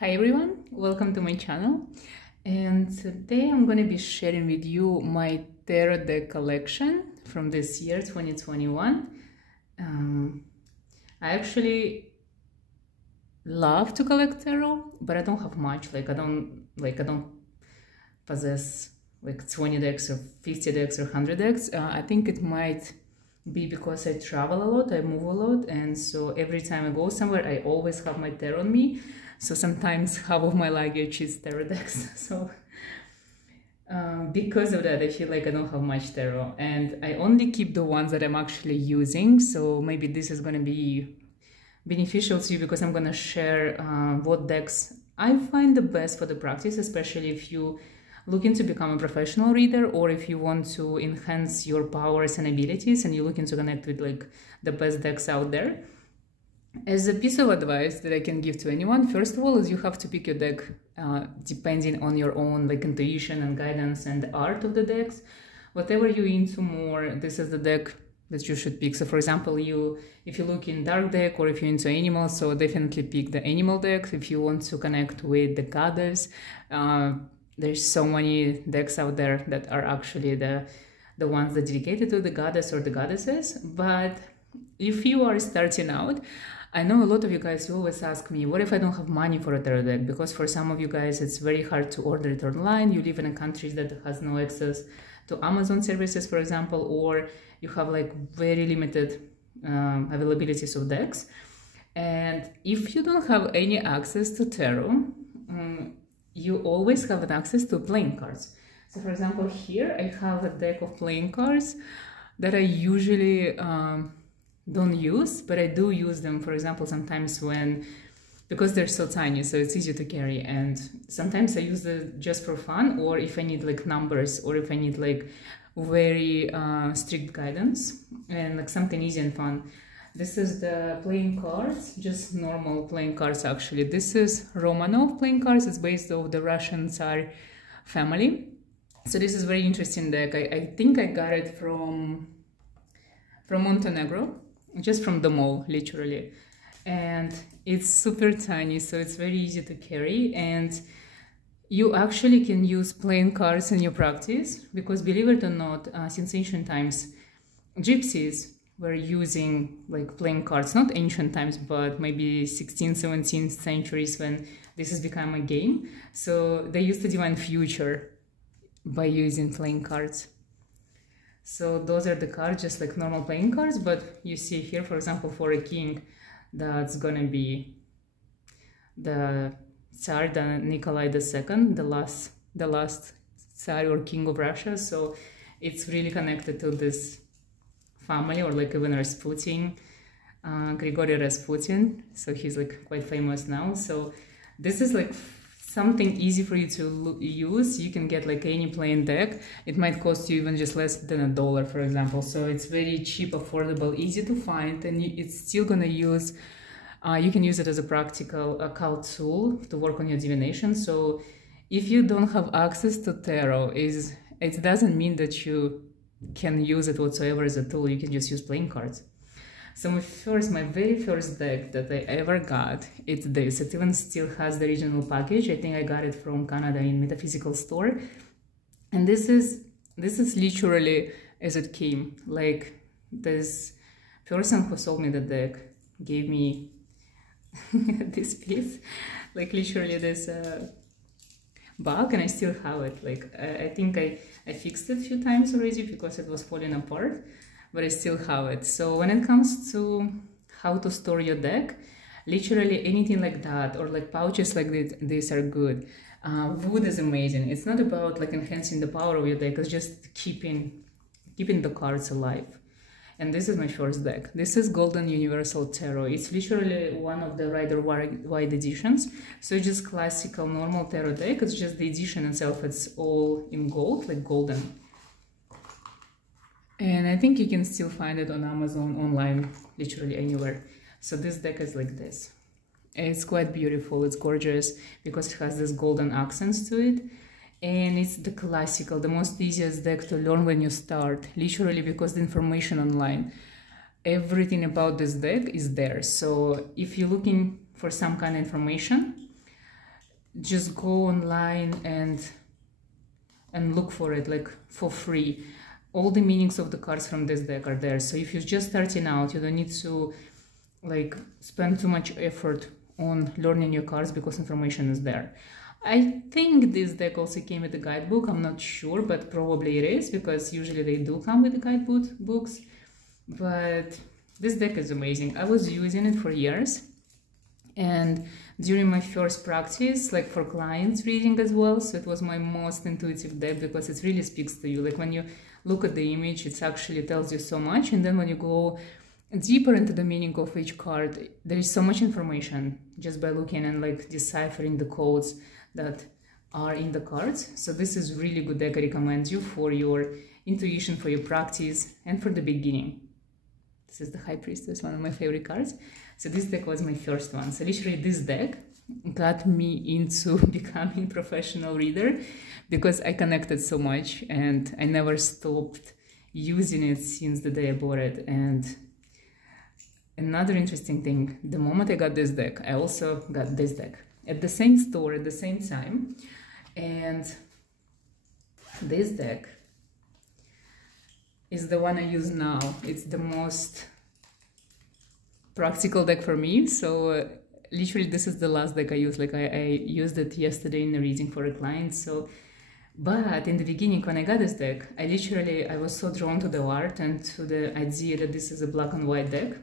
Hi everyone, welcome to my channel, and today I'm going to be sharing with you my tarot deck collection from this year 2021. I actually love to collect tarot, but I don't have much. I don't possess like 20 decks or 50 decks or 100 decks. I think it might be because I travel a lot, I move a lot, and so every time I go somewhere I always have my tarot on me. So sometimes half of my luggage is tarot decks. So because of that, I feel like I don't have much tarot, and I only keep the ones that I'm actually using. So maybe this is going to be beneficial to you because I'm going to share what decks I find the best for the practice, especially if you looking to become a professional reader, or if you want to enhance your powers and abilities and you're looking to connect with like the best decks out there. As a piece of advice that I can give to anyone, first of all, is you have to pick your deck depending on your own like intuition and guidance and the art of the decks. Whatever you're into more, this is the deck that you should pick. So for example, if you look in dark deck, or if you're into animals, so definitely pick the animal deck. If you want to connect with the goddess, there's so many decks out there that are actually the ones that are dedicated to the goddess or the goddesses. But if you are starting out, I know a lot of you guys, you always ask me, what if I don't have money for a tarot deck? Because for some of you guys, it's very hard to order it online. You live in a country that has no access to Amazon services, for example, or you have like very limited availabilities of decks. And if you don't have any access to tarot, you always have an access to playing cards. So for example, here I have a deck of playing cards that I usually don't use, but I do use them, for example, sometimes because they're so tiny, so it's easy to carry, and sometimes I use it just for fun, or if I need like numbers, or if I need like very strict guidance and like something easy and fun. This is the playing cards, just normal playing cards actually. This is Romanov playing cards. It's based off the Russian Tsar family. So this is very interesting deck. I think I got it from Montenegro, just from the mall, literally. And it's super tiny, so it's very easy to carry. And you actually can use playing cards in your practice, because believe it or not, since ancient times, gypsies were using like playing cards, not ancient times, but maybe 16th, 17th centuries, when this has become a game. So they used to divine future by using playing cards. So those are the cards, just like normal playing cards, but you see here, for example, for a king, that's gonna be the Tsar, the Nikolai II, the last Tsar or king of Russia. So it's really connected to this family, or like even Rasputin, Grigory Rasputin. So he's like quite famous now. So this is like something easy for you to use. You can get like any playing deck. It might cost you even just less than $1, for example. So it's very cheap, affordable, easy to find, and it's still gonna use. You can use it as a practical occult tool to work on your divination. So if you don't have access to tarot, it doesn't mean that you can use it whatsoever as a tool. You can just use playing cards. So my very first deck that I ever got, it's this. It even still has the original package. I think I got it from Canada in Metaphysical Store. And this is literally as it came. Like, this person who sold me the deck gave me this piece, like literally this bug, and I still have it. Like, I think I fixed it a few times already because it was falling apart, but I still have it. So when it comes to how to store your deck, literally anything like that, or like pouches like this are good. Wood is amazing. It's not about like enhancing the power of your deck, it's just keeping the cards alive. And this is my first deck. This is Golden Universal Tarot. It's literally one of the Rider-Waite editions. So it's just classical normal tarot deck. It's just the edition itself, it's all in gold, like golden. And I think you can still find it on Amazon, online, literally anywhere. So this deck is like this. It's quite beautiful, it's gorgeous, because it has this golden accents to it. And it's the classical, the most easiest deck to learn when you start, literally, because the information online, everything about this deck is there. So if you're looking for some kind of information, just go online and look for it like for free. All the meanings of the cards from this deck are there. So if you're just starting out, you don't need to like spend too much effort on learning your cards because information is there. I think this deck also came with a guidebook. I'm not sure, but probably it is, because usually they do come with the guidebooks. But this deck is amazing. I was using it for years, and during my first practice, like for clients reading as well, so it was my most intuitive deck because it really speaks to you. Like when you look at the image, it actually tells you so much, and then when you go deeper into the meaning of each card, there is so much information just by looking and like deciphering the codes that are in the cards. So this is really good deck. I recommend you for your intuition, for your practice, and for the beginning. This is the High Priestess, one of my favorite cards. So this deck was my first one. So literally this deck got me into becoming a professional reader because I connected so much and I never stopped using it since the day I bought it. And another interesting thing, the moment I got this deck, I also got this deck at the same store at the same time. And this deck is the one I use now. It's the most practical deck for me. So literally this is the last deck I use. Like I used it yesterday in a reading for a client. So, but in the beginning when I got this deck, I was so drawn to the art and to the idea that this is a black and white deck.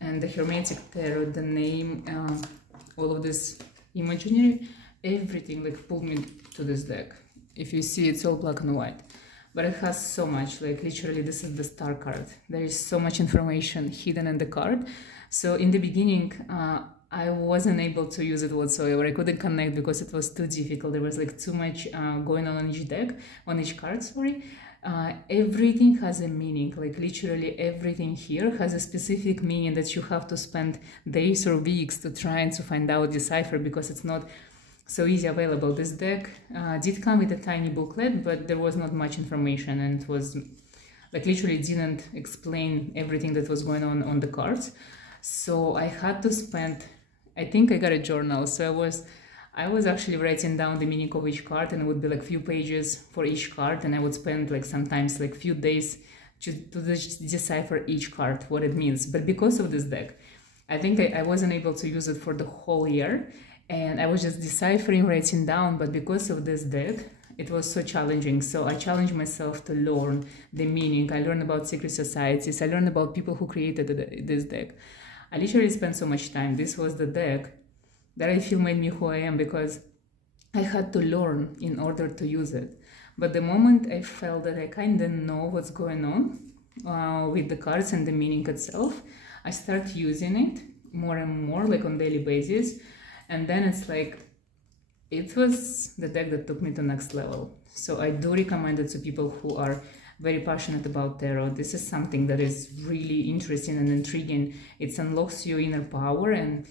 And the Hermetic Tarot, the name, all of this imagery, everything like pulled me to this deck. If you see, it's all black and white. But it has so much, like literally this is the star card. There is so much information hidden in the card. So in the beginning, I wasn't able to use it whatsoever. I couldn't connect because it was too difficult. There was like too much going on each deck, on each card, sorry. Everything has a meaning, like literally everything here has a specific meaning that you have to spend days or weeks to try and to find out, decipher, because it's not so easy available. This deck did come with a tiny booklet, but there was not much information, and it was like literally didn't explain everything that was going on the cards. So I had to spend, I think I got a journal, so I was actually writing down the meaning of each card, and it would be like few pages for each card, and I would spend like sometimes like few days to decipher each card, what it means. But because of this deck, I think I wasn't able to use it for the whole year, and I was just deciphering, writing down. But because of this deck, it was so challenging. So I challenged myself to learn the meaning. I learned about secret societies. I learned about people who created this deck. I literally spent so much time. This was the deck that I feel made me who I am, because I had to learn in order to use it. But the moment I felt that I kind of know what's going on with the cards and the meaning itself, I start using it more and more, like on daily basis. And then it's like, it was the deck that took me to next level. So I do recommend it to people who are very passionate about tarot. This is something that is really interesting and intriguing. It unlocks your inner power and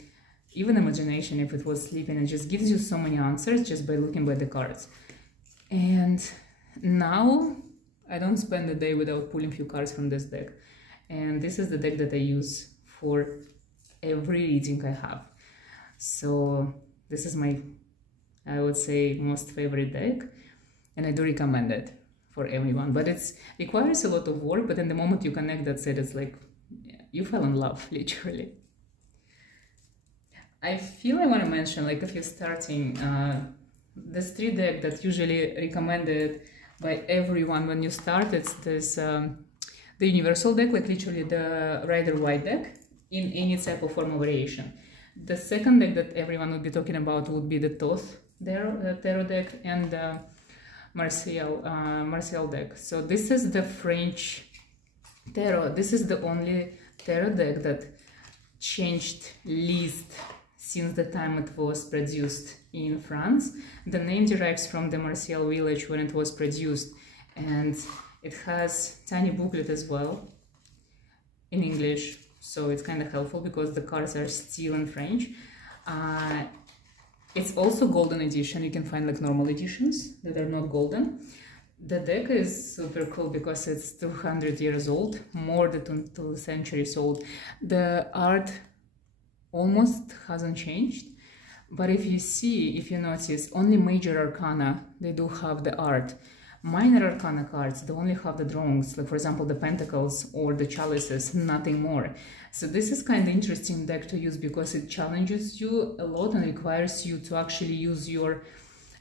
even imagination if it was sleeping. It just gives you so many answers just by looking by the cards. And now I don't spend a day without pulling a few cards from this deck. And this is the deck that I use for every reading I have. So this is my, I would say, most favorite deck, and I do recommend it for everyone. But it requires a lot of work, but in the moment you connect, that's it. It's like you fell in love, literally. I feel I want to mention, like if you're starting, the street deck that usually recommended by everyone when you start, it's this the universal deck, like literally the Rider-Waite deck in any type of form of variation. The second deck that everyone would be talking about would be the Thoth tarot deck and the Martial deck. So this is the French tarot. This is the only tarot deck that changed least since the time it was produced in France. The name derives from the Martial village when it was produced, and it has tiny booklet as well in English. So it's kind of helpful because the cards are still in French. It's also golden edition. You can find like normal editions that are not golden. The deck is super cool because it's 200 years old, more than 2 centuries old. The art almost hasn't changed. But if you notice, only major arcana, they do have the art. Minor arcana cards, they only have the drawings, like for example the pentacles or the chalices, nothing more. So this is kind of interesting deck to use because it challenges you a lot and requires you to actually use your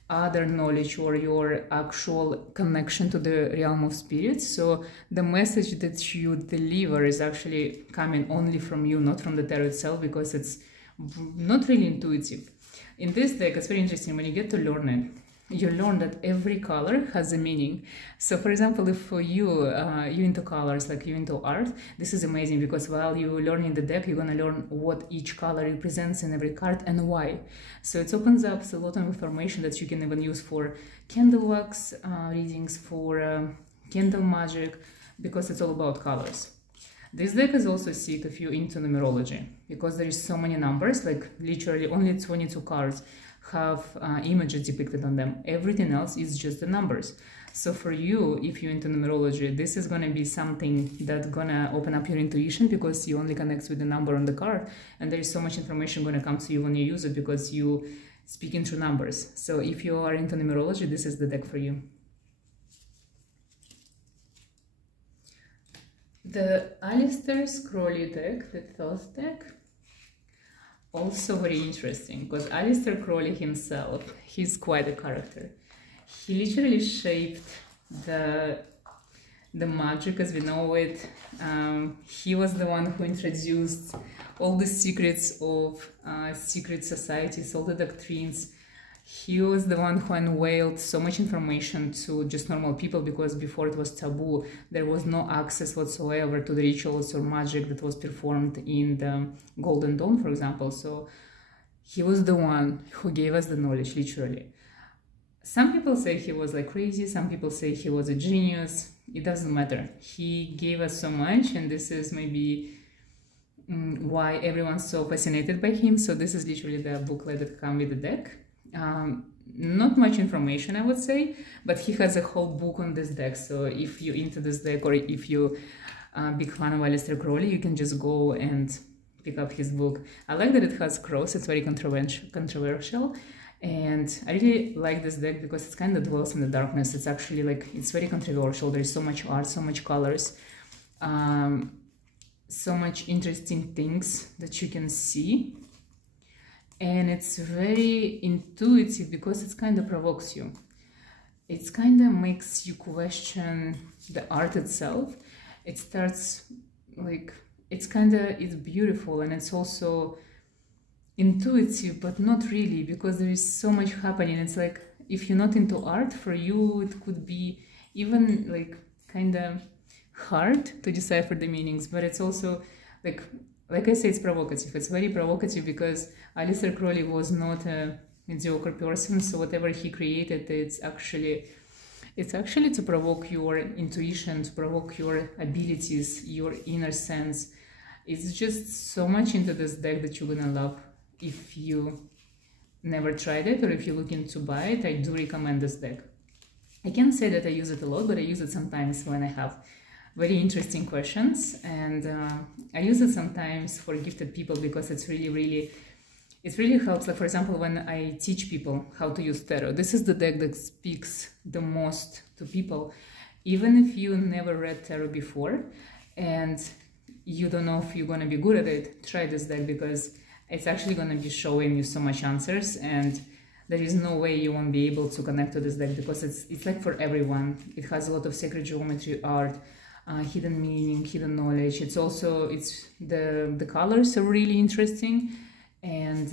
other knowledge or your actual connection to the realm of spirits. So the message that you deliver is actually coming only from you, not from the tarot itself, because it's not really intuitive. In this deck, it's very interesting when you get to learn it. You learn that every color has a meaning. So for example, if for you, you into colors, like you into art, this is amazing because while you're learning the deck, you're gonna learn what each color represents in every card and why. So it opens up a lot of information that you can even use for candle wax readings, for candle magic, because it's all about colors. This deck is also sick if you're into numerology, because there is so many numbers, like literally only 22 cards have images depicted on them. Everything else is just the numbers. So for you, if you're into numerology, this is gonna be something that's gonna open up your intuition because you only connect with the number on the card, and there is so much information gonna come to you when you use it because you speak into numbers. So if you are into numerology, this is the deck for you. The Aleister Crowley deck, the Thoth deck, also very interesting because Aleister Crowley himself, he's quite a character. He literally shaped the magic as we know it. He was the one who introduced all the secrets of secret societies, all the doctrines. He was the one who unveiled so much information to just normal people because before it was taboo. There was no access whatsoever to the rituals or magic that was performed in the Golden Dawn, for example. So he was the one who gave us the knowledge, literally. Some people say he was like crazy, some people say he was a genius. It doesn't matter. He gave us so much, and this is maybe why everyone's so fascinated by him. So this is literally the booklet that comes with the deck. Not much information, I would say, but he has a whole book on this deck. So if you're into this deck or if you're a big fan of Aleister Crowley, you can just go and pick up his book. I like that it has cross. It's very controversial, and I really like this deck because it kind of dwells in the darkness. It's actually like, it's very controversial. There's so much art, so much colors, so much interesting things that you can see. And it's very intuitive because it kind of provokes you. It kind of makes you question the art itself. It starts like, it's beautiful, and it's also intuitive, but not really, because there is so much happening. It's like, if you're not into art, for you it could be even like kind of hard to decipher the meanings, but it's also like I say, it's provocative. It's very provocative because Aleister Crowley was not a mediocre person, so whatever he created, it's actually to provoke your intuition, to provoke your abilities, your inner sense. It's just so much into this deck that you're gonna love. If you never tried it or if you're looking to buy it, I do recommend this deck. I can't say that I use it a lot, but I use it sometimes when I have very interesting questions, and I use it sometimes for gifted people because it really helps. Like for example, when I teach people how to use tarot, this is the deck that speaks the most to people. Even if you never read tarot before and you don't know if you're going to be good at it, try this deck because it's actually going to be showing you so much answers, and there is no way you won't be able to connect to this deck because it's like for everyone. It has a lot of sacred geometry, art, hidden meaning, hidden knowledge. It's the colors are really interesting, and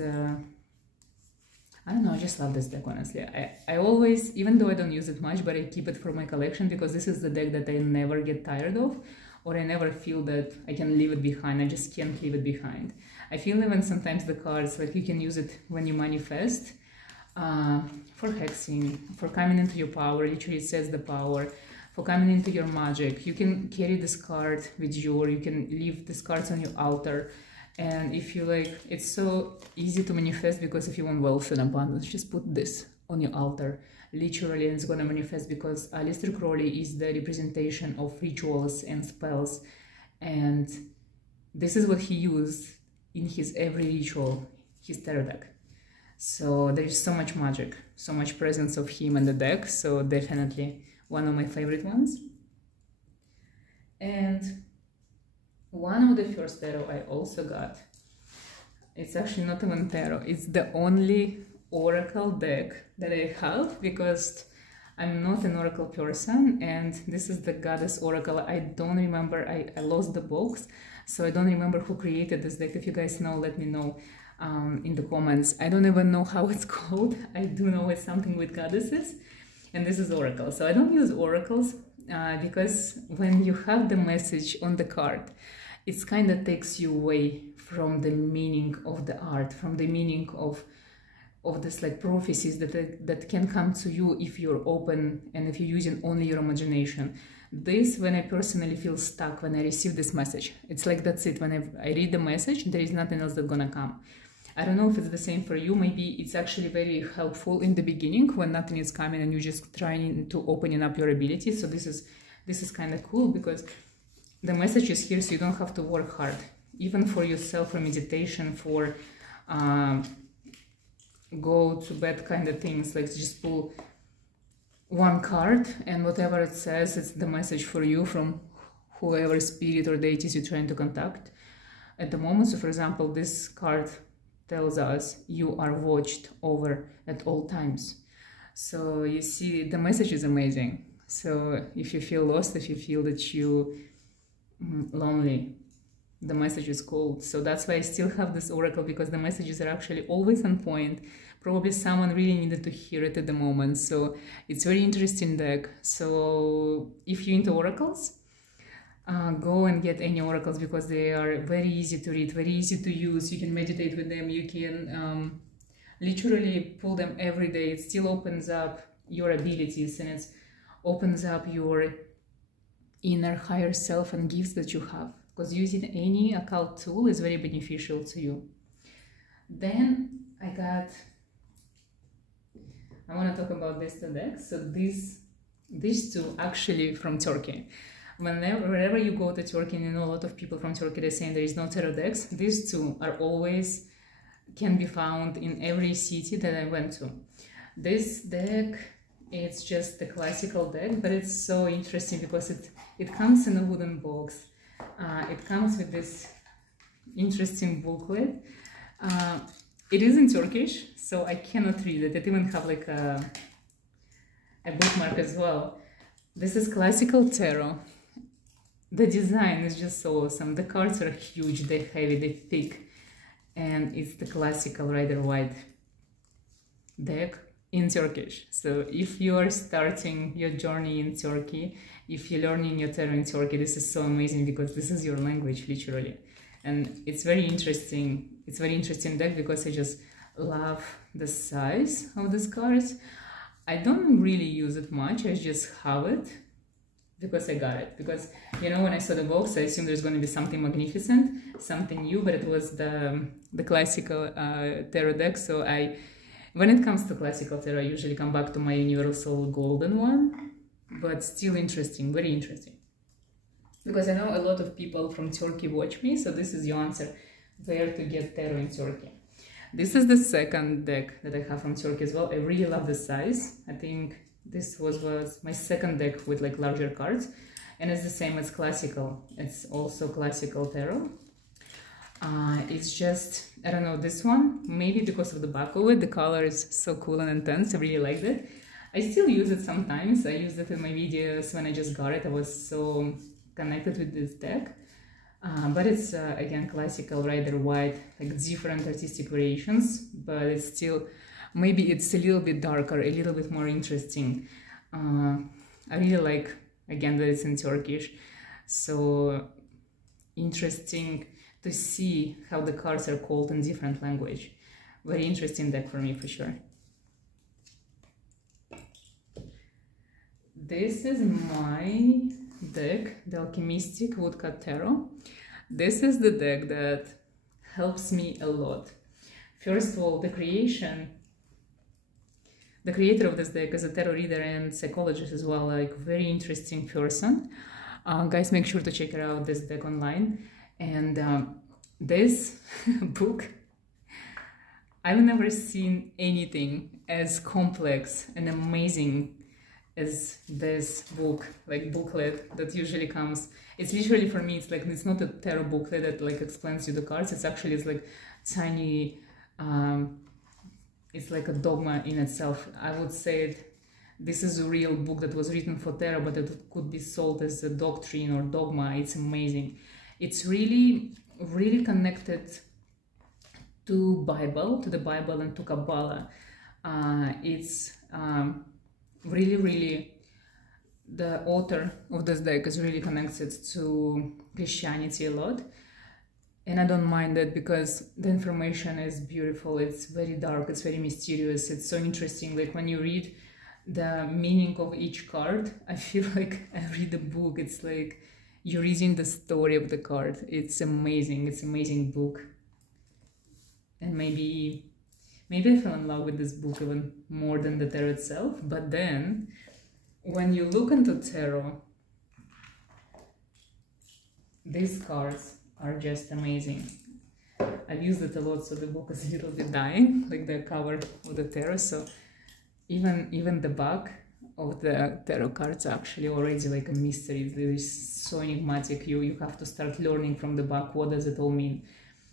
I don't know, I just love this deck, honestly. I always, even though I don't use it much, but I keep it for my collection because this is the deck that I never get tired of, or I never feel that I can leave it behind. I just can't leave it behind. I feel even sometimes the cards, like you can use it when you manifest, for hexing, for coming into your power. Literally it says the power. For coming into your magic, you can carry this card with you, or you can leave these cards on your altar. And if you like, it's so easy to manifest because if you want wealth and abundance, just put this on your altar, literally, and it's gonna manifest because Aleister Crowley is the representation of rituals and spells, and this is what he used in his every ritual, his tarot deck. So there's so much magic, so much presence of him in the deck, so definitely one of my favorite ones. And one of the first tarot I also got, it's actually not even tarot, it's the only oracle deck that I have, because I'm not an oracle person, and this is the Goddess Oracle. I don't remember, I lost the box, so I don't remember who created this deck. If you guys know, let me know in the comments. I don't even know how it's called. I do know it's something with goddesses, and this is oracle. So I don't use oracles because when you have the message on the card, it kind of takes you away from the meaning of the art, from the meaning of this like prophecies that can come to you if you're open and if you're using only your imagination. This, when I personally feel stuck when I receive this message, it's like that's it. When I read the message, there is nothing else that's gonna come. I don't know if it's the same for you. Maybe it's actually very helpful in the beginning when nothing is coming and you're just trying to opening up your abilities. So this is kind of cool because the message is here, so you don't have to work hard, even for yourself, for meditation, for go to bed kind of things. Like just pull one card and whatever it says, it's the message for you from whoever spirit or deities you're trying to contact at the moment. So for example, this card tells us you are watched over at all times. So you see, the message is amazing. So if you feel lost, if you feel that you lonely, the message is cool. So that's why I still have this oracle, because the messages are actually always on point. Probably someone really needed to hear it at the moment. So it's very interesting deck. So if you're into oracles, go and get any oracles, because they are very easy to read, very easy to use. You can meditate with them. You can literally pull them every day. It still opens up your abilities, and it opens up your inner higher self and gifts that you have, because using any occult tool is very beneficial to you. Then I want to talk about these two decks. So these two actually from Turkey. Wherever you go to Turkey, and you know a lot of people from Turkey, they're saying there is no tarot decks. These two are always, can be found in every city that I went to. This deck, it's just the classical deck, but it's so interesting because it comes in a wooden box. It comes with this interesting booklet. It is in Turkish, so I cannot read it. It even have like a bookmark as well. This is classical tarot. The design is just so awesome. The cards are huge, they're heavy, they're thick, and it's the classical Rider-Waite deck in Turkish. So if you are starting your journey in Turkey, if you're learning your tarot in Turkey, this is so amazing because this is your language, literally. And it's very interesting. It's very interesting deck because I just love the size of these cards. I don't really use it much. I just have it because I got it. Because, you know, when I saw the box, I assumed there's going to be something magnificent, something new, but it was the classical tarot deck. So when it comes to classical tarot, I usually come back to my universal golden one, but still interesting, very interesting. Because I know a lot of people from Turkey watch me, so this is your answer, where to get tarot in Turkey. This is the second deck that I have from Turkey as well. I really love the size. I think this was my second deck with like larger cards, and it's the same as classical. It's also classical tarot. It's just, I don't know, this one, maybe because of the back of it, the color is so cool and intense. I really liked it. I still use it sometimes. I used it in my videos when I just got it. I was so connected with this deck. But it's, again, classical Rider-Waite, like different artistic variations, but it's still, maybe it's a little bit darker, a little bit more interesting. I really like, again, that it's in Turkish. So interesting to see how the cards are called in different language. Very interesting deck for me, for sure. This is my deck, the Alchemistic Woodcut Tarot. This is the deck that helps me a lot. First of all, the creator of this deck is a tarot reader and psychologist as well, like very interesting person. Guys, make sure to check out this deck online. And this book, I've never seen anything as complex and amazing as this book, like booklet that usually comes. It's literally, for me, it's like, it's not a tarot booklet that like explains you the cards. It's actually, it's like tiny, it's like a dogma in itself. I would say this is a real book that was written for tarot, but it could be sold as a doctrine or dogma. It's amazing. It's really, really connected to Bible, to the Bible and to Kabbalah. It's really, really, the author of this deck is really connected to Christianity a lot. And I don't mind that because the information is beautiful. It's very dark, it's very mysterious, it's so interesting. Like when you read the meaning of each card, I feel like I read a book. It's like you're reading the story of the card. It's amazing. It's an amazing book. And maybe I fell in love with this book even more than the tarot itself. But then when you look into tarot, these cards are just amazing. I've used it a lot, so the book is a little bit dying, like the cover of the tarot. So even the back of the tarot cards are actually already like a mystery. It's so enigmatic. You have to start learning from the back. What does it all mean?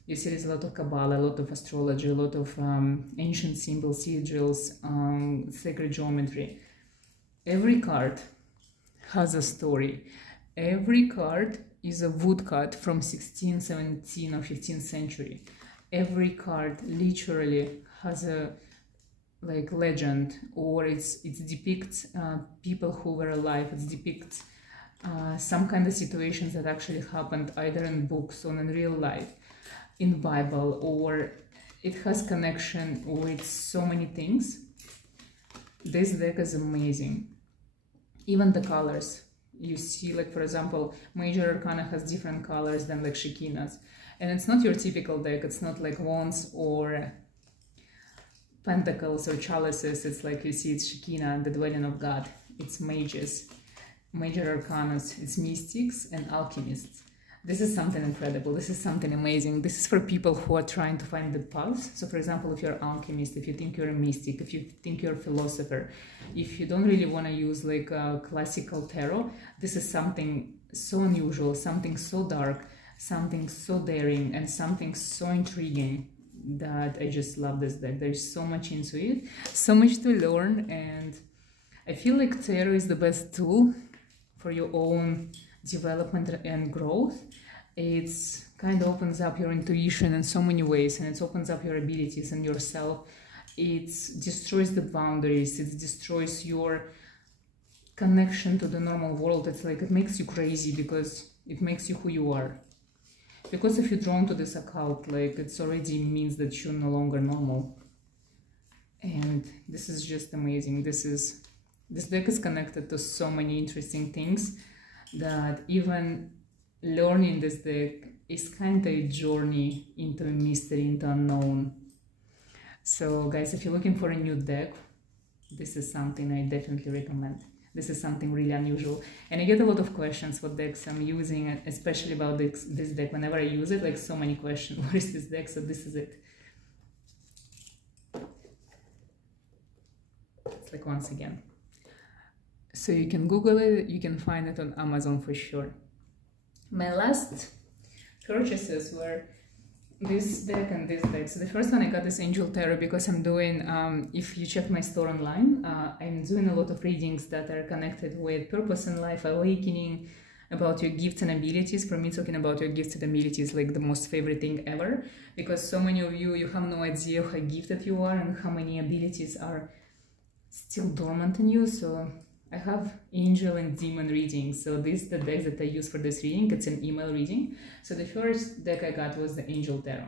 You see, there's a lot of Kabbalah, a lot of astrology, a lot of ancient symbols, sigils, sacred geometry. Every card has a story. Every card is a woodcut from 16th, 17th, or 15th century. Every card literally has a like legend, or it depicts people who were alive. It depicts some kind of situations that actually happened either in books or in real life, in Bible, or it has connection with so many things. This deck is amazing. Even the colors. You see, like, for example, Major Arcana has different colors than like Shekinah's. And it's not your typical deck. It's not like wands or pentacles or chalices. It's like you see it's Shekinah, the dwelling of God. It's mages, Major Arcanas, it's mystics and alchemists. This is something incredible. This is something amazing. This is for people who are trying to find the path. So for example, if you're an alchemist, if you think you're a mystic, if you think you're a philosopher, if you don't really want to use like a classical tarot, this is something so unusual, something so dark, something so daring, and something so intriguing that I just love this deck. There's so much into it, so much to learn, and I feel like tarot is the best tool for your own development and growth. It's kind of opens up your intuition in so many ways, and it opens up your abilities and yourself. It destroys the boundaries, it destroys your connection to the normal world. It's like it makes you crazy because it makes you who you are. Because if you're drawn to this occult, like it already means that you're no longer normal. And this is just amazing. This deck is connected to so many interesting things that even learning this deck is kind of a journey into a mystery, into unknown. So guys, if you're looking for a new deck, this is something I definitely recommend. This is something really unusual. And I get a lot of questions what decks I'm using, especially about this deck. Whenever I use it, like so many questions, what is this deck? So this is it. It's like once again. So you can Google it, you can find it on Amazon for sure. My last purchases were this deck and this deck. So the first one I got is Angel Tarot because I'm doing, if you check my store online, I'm doing a lot of readings that are connected with purpose in life, awakening, about your gifts and abilities. For me, talking about your gifts and abilities is like the most favorite thing ever, because so many of you have no idea how gifted you are and how many abilities are still dormant in you. So I have angel and demon readings. So this is the deck that I use for this reading. It's an email reading. So the first deck I got was the Angel Tarot.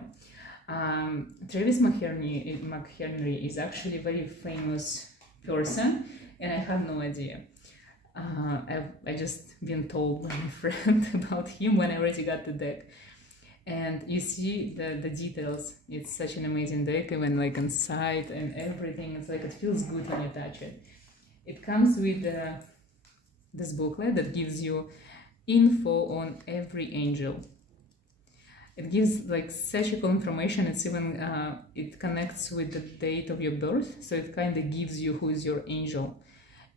Travis McHenry is actually a very famous person, and I have no idea. I just been told by my friend about him when I already got the deck. And you see the details. It's such an amazing deck, even like inside and everything. It's like it feels good when you touch it. It comes with this booklet that gives you info on every angel. It gives like such a cool information. It's even it connects with the date of your birth, so it kind of gives you who is your angel,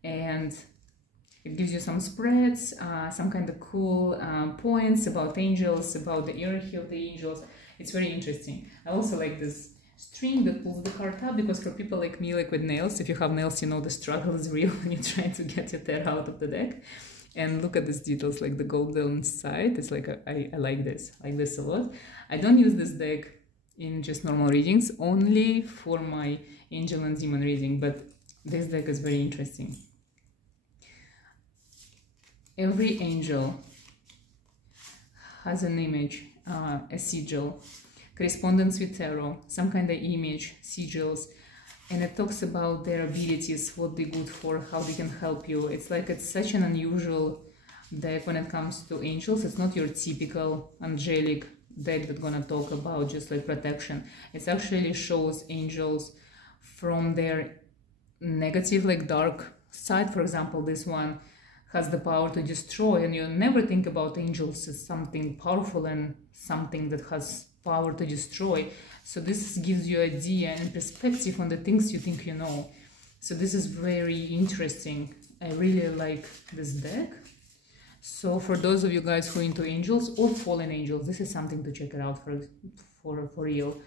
and it gives you some spreads, some kind of cool points about angels, about the hierarchy of the angels. It's very interesting. I also like this string that pulls the card up, because for people like me, like with nails, if you have nails, you know the struggle is real when you're trying to get your tear out of the deck. And look at these details, like the golden side. It's like I like this a lot. I don't use this deck in just normal readings, only for my angel and demon reading, but this deck is very interesting. Every angel has an image, a sigil, correspondence with tarot, some kind of image, sigils, and it talks about their abilities, what they're good for, how they can help you. It's like it's such an unusual deck when it comes to angels. It's not your typical angelic deck that's gonna talk about just like protection. It actually shows angels from their negative, like dark side. For example, this one has the power to destroy, and you never think about angels as something powerful and something that has power to destroy. So this gives you idea and perspective on the things you think you know. So this is very interesting. I really like this deck. So for those of you guys who are into angels or fallen angels, this is something to check it out for real.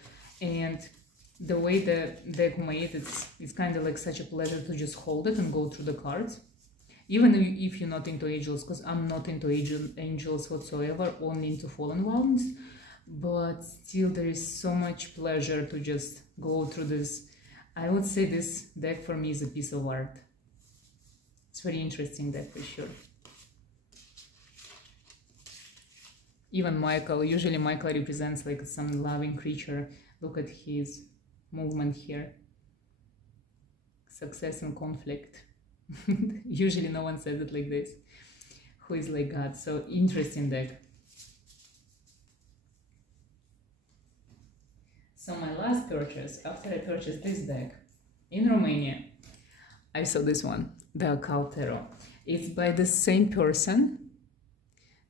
And the way the deck made, it's kind of like such a pleasure to just hold it and go through the cards. Even if you're not into angels, because I'm not into angels whatsoever, only into fallen ones. But still, there is so much pleasure to just go through this. I would say this deck for me is a piece of art. It's a very interesting deck for sure. Even Michael, usually Michael represents like some loving creature. Look at his movement here. Success and conflict. Usually no one says it like this. Who is like God? So interesting deck. So my last purchase, after I purchased this deck, in Romania, I saw this one, the Occult Tarot. It's by the same person,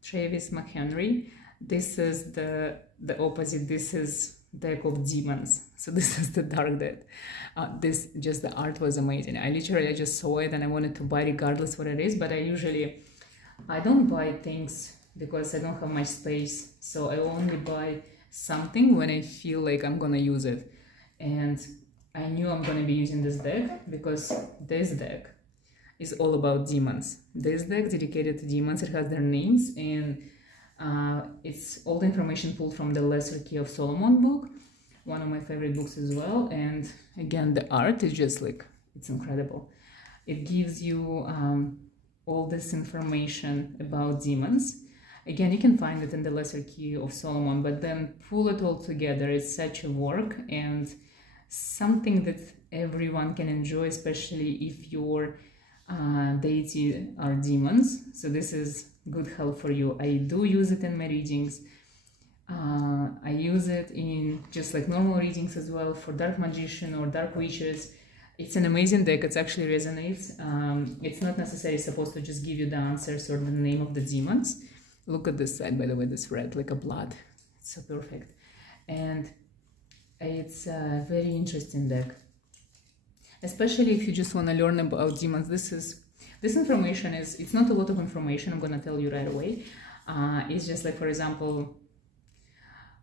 Travis McHenry. This is the opposite. This is deck of demons. So this is the dark deck. The art was amazing. I just saw it and I wanted to buy regardless what it is, but I don't buy things because I don't have much space. So I only buy something when I feel like I'm gonna use it. And I knew I'm gonna be using this deck because this deck is all about demons. This deck dedicated to demons, it has their names, and it's all the information pulled from the Lesser Key of Solomon book, one of my favorite books as well. And again, the art is just like, it's incredible. It gives you all this information about demons. Again, you can find it in the Lesser Key of Solomon, but then pull it all together. It's such a work and something that everyone can enjoy, especially if your deity are demons. So this is good help for you. I do use it in my readings. I use it in just like normal readings as well for Dark Magician or Dark Witches. It's an amazing deck. It actually resonates. It's not necessarily supposed to just give you the answers or the name of the demons. Look at this side, by the way, this red, like a blood. It's so perfect. And it's a very interesting deck. Especially if you just want to learn about demons. This information it's not a lot of information, I'm going to tell you right away. It's just like, for example,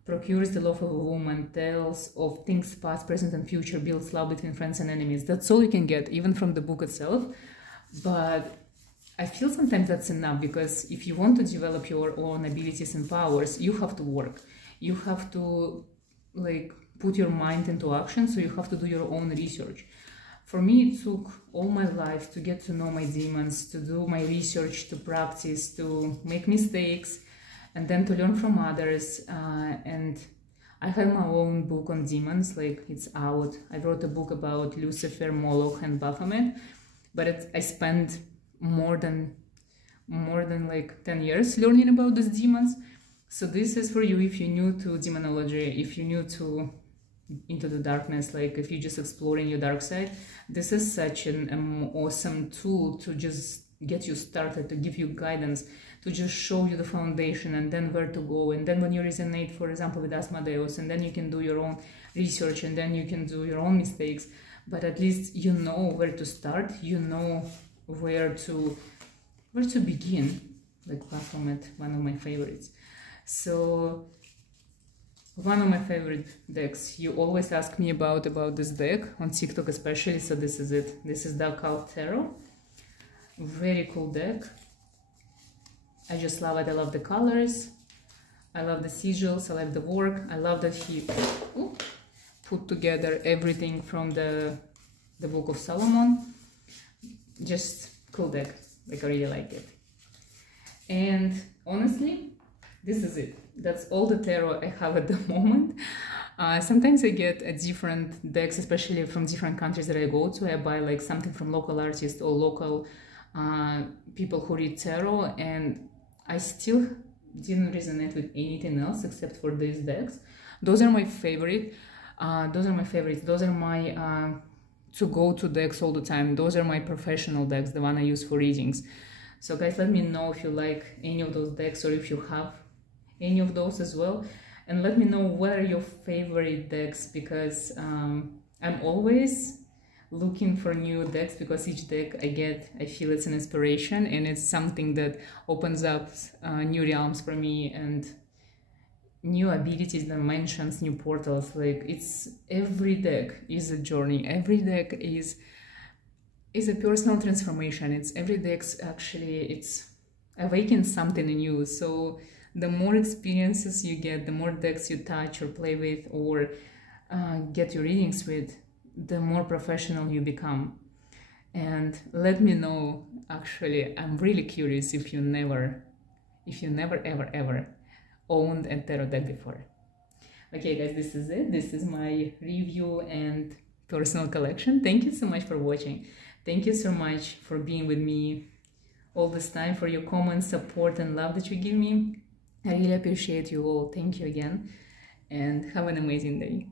procures the love of a woman, tells of things past, present, and future, builds love between friends and enemies. That's all you can get, even from the book itself. But I feel sometimes that's enough, because if you want to develop your own abilities and powers, you have to work. You have to like put your mind into action, so you have to do your own research. For me, it took all my life to get to know my demons, to do my research, to practice, to make mistakes, and then to learn from others. And I have my own book on demons, like it's out. I wrote a book about Lucifer, Moloch, and Baphomet, but I spent more than like 10 years learning about these demons. So this is for you if you're new to demonology, if you're new to into the darkness, like if you're just exploring your dark side. This is such an awesome tool to just get you started, to give you guidance, to just show you the foundation and then where to go. And then when you resonate, for example, with Asmodeus, and then you can do your own research and then you can do your own mistakes. But at least you know where to start, you know where to begin. Like Baphomet, one of my favorites. So one of my favorite decks, you always ask me about this deck on TikTok especially, so this is it. This is Dark Cult Tarot. Very cool deck. I just love it. I love the colors, I love the sigils, I love the work, I love that he put together everything from the Book of Solomon. Just cool deck, like I really like it. And honestly, this is it. That's all the tarot I have at the moment. Sometimes I get different decks, especially from different countries that I go to. I buy like something from local artists or local people who read tarot, and I still didn't resonate with anything else except for these decks. Those are my favorite. Those are my favorites. Those are my to-go-to decks all the time. Those are my professional decks, the one I use for readings. So guys, let me know if you like any of those decks or if you have any of those as well. And let me know what are your favorite decks, because I'm always looking for new decks, because each deck I feel it's an inspiration and it's something that opens up new realms for me and new abilities, dimensions, new portals. Like it's every deck is a journey. Every deck is a personal transformation. It's every deck's actually it's awakens something in you. So the more experiences you get, the more decks you touch or play with or get your readings with, the more professional you become. And let me know, actually, I'm really curious if you never ever owned a tarot deck before. Okay guys, this is it. This is my review and personal collection. Thank you so much for watching. Thank you so much for being with me all this time, for your comments, support and love that you give me. I really appreciate you all. Thank you again and have an amazing day.